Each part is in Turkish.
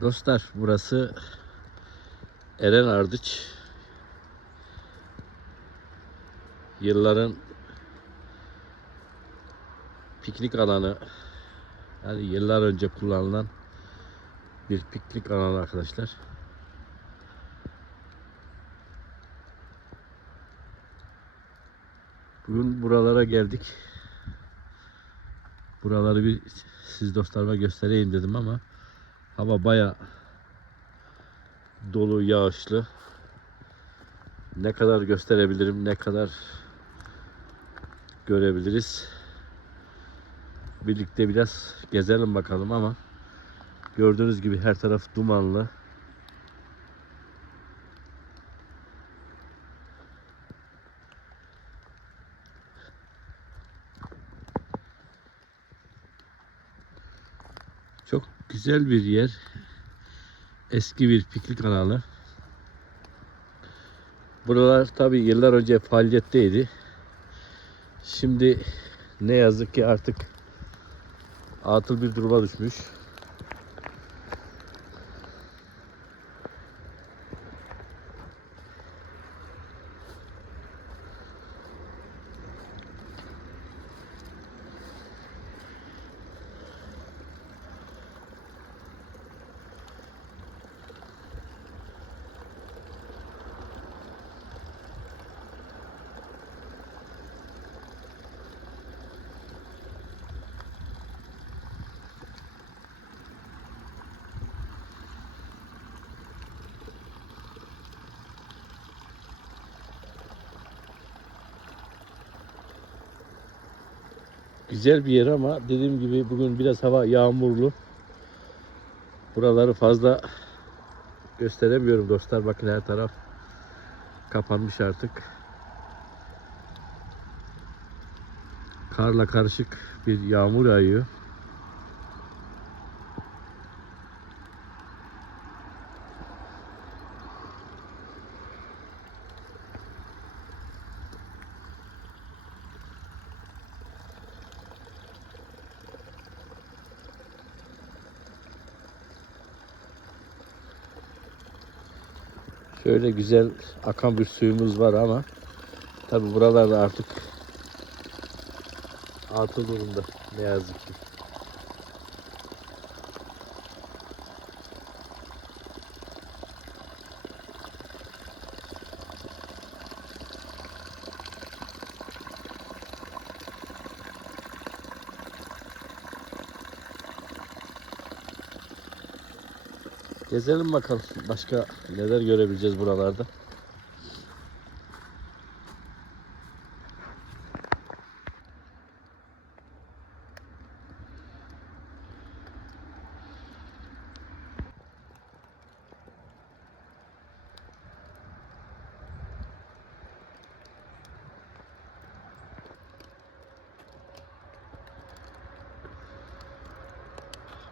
Dostlar burası Eren Ardıç. Yılların piknik alanı yani yıllar önce kullanılan bir piknik alanı arkadaşlar. Bugün buralara geldik. Buraları bir siz dostlarıma göstereyim dedim ama hava baya dolu yağışlı. Ne kadar gösterebilirim, ne kadar görebiliriz. Birlikte biraz gezelim bakalım ama gördüğünüz gibi her taraf dumanlı. Çok güzel bir yer. Eski bir piknik alanı. Buralar tabi yıllar önce faaliyetteydi. Şimdi ne yazık ki artık atıl bir duruma düşmüş. Güzel bir yer ama dediğim gibi bugün biraz hava yağmurlu. Buraları fazla gösteremiyorum dostlar. Bakın her taraf kapanmış artık. Karla karışık bir yağmur yağıyor. Şöyle güzel akan bir suyumuz var ama tabi buralarda artık atıl durumda ne yazık ki. Gezelim bakalım başka neler görebileceğiz buralarda.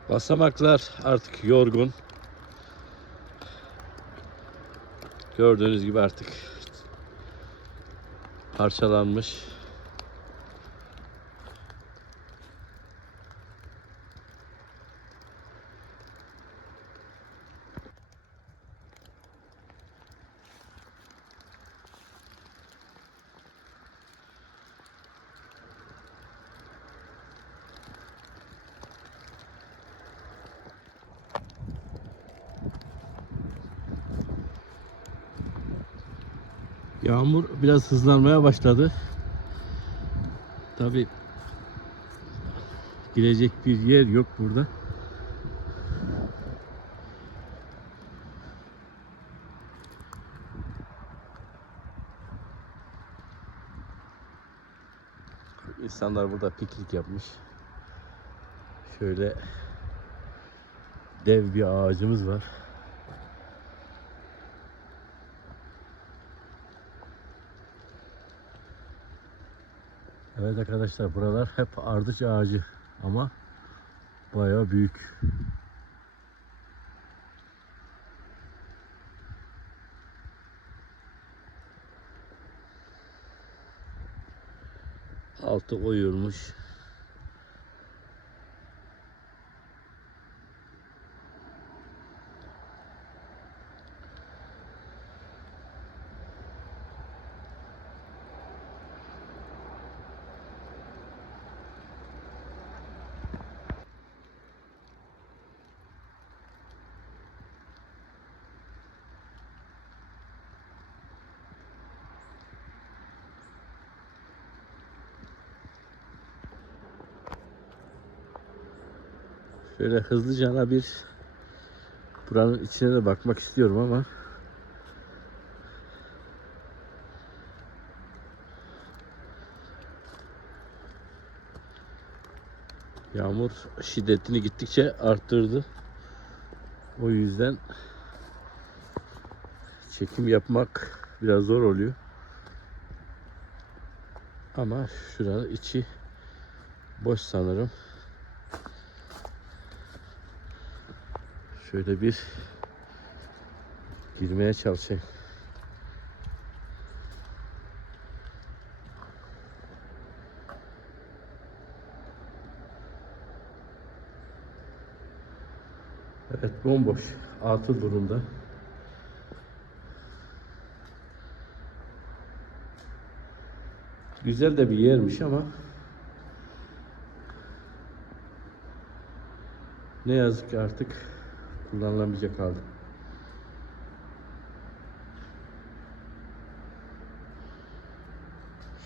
Basamaklar artık yorgun. Gördüğünüz gibi artık parçalanmış. Yağmur biraz hızlanmaya başladı. Tabi girecek bir yer yok burada. İnsanlar burada piknik yapmış. Şöyle dev bir ağacımız var. Evet arkadaşlar buralar hep ardıç ağacı ama bayağı büyük. Altı oyulmuş. Şöyle hızlıca bir buranın içine de bakmak istiyorum ama Yağmur şiddetini gittikçe arttırdı. O yüzden çekim yapmak biraz zor oluyor. Ama şuranın içi boş sanırım. Şöyle bir girmeye çalışayım. Evet bomboş. Atıl durumda. Güzel de bir yermiş ama ne yazık ki artık kullanılamayacak halde.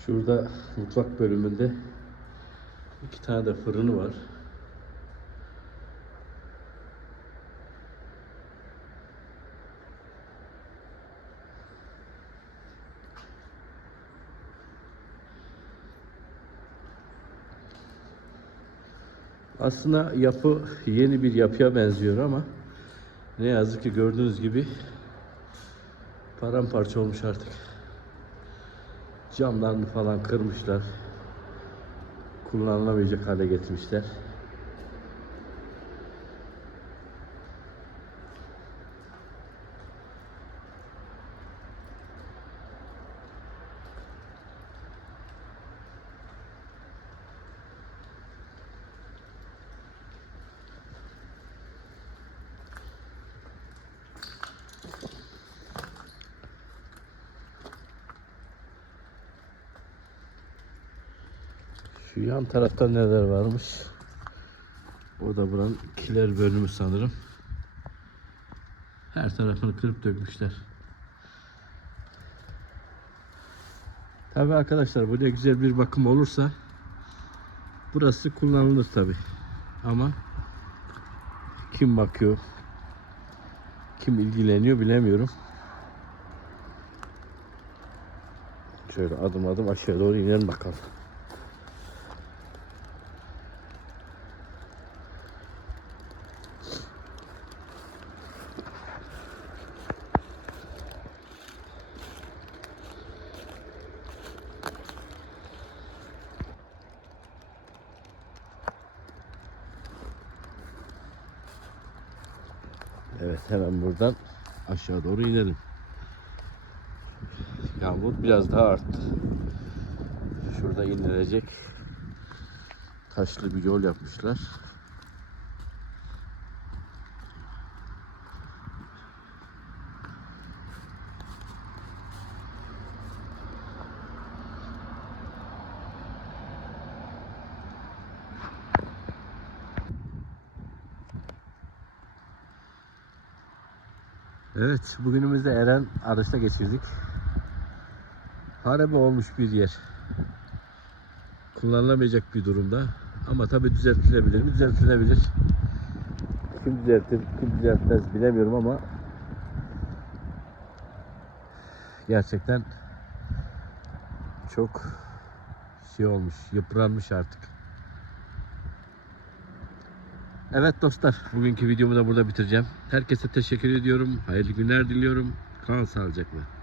Şurada mutfak bölümünde iki tane de fırını var. Aslında yapı yeni bir yapıya benziyor ama ne yazık ki gördüğünüz gibi paramparça olmuş artık. Camlarını falan kırmışlar. Kullanılamayacak hale getirmişler. Şu yan tarafta neler varmış? O da buranın kiler bölümü sanırım. Her tarafını kırıp dökmüşler. Tabi arkadaşlar buraya güzel bir bakım olursa burası kullanılır tabi. Ama kim bakıyor, kim ilgileniyor bilemiyorum. Şöyle adım adım aşağı doğru inelim bakalım. Hemen buradan aşağı doğru inelim. Yağmur biraz daha arttı. Şurada inilecek taşlı bir yol yapmışlar. Evet, bugünümüzde Eren Arış'ta geçirdik. Harabe olmuş bir yer. Kullanılamayacak bir durumda. Ama tabi düzeltilebilir mi? Düzeltilebilir. Kim düzeltir, kim düzeltmez bilemiyorum ama gerçekten çok şey olmuş, yıpranmış artık. Evet dostlar, bugünkü videomu da burada bitireceğim. Herkese teşekkür ediyorum. Hayırlı günler diliyorum. Kalın sağlıcakla.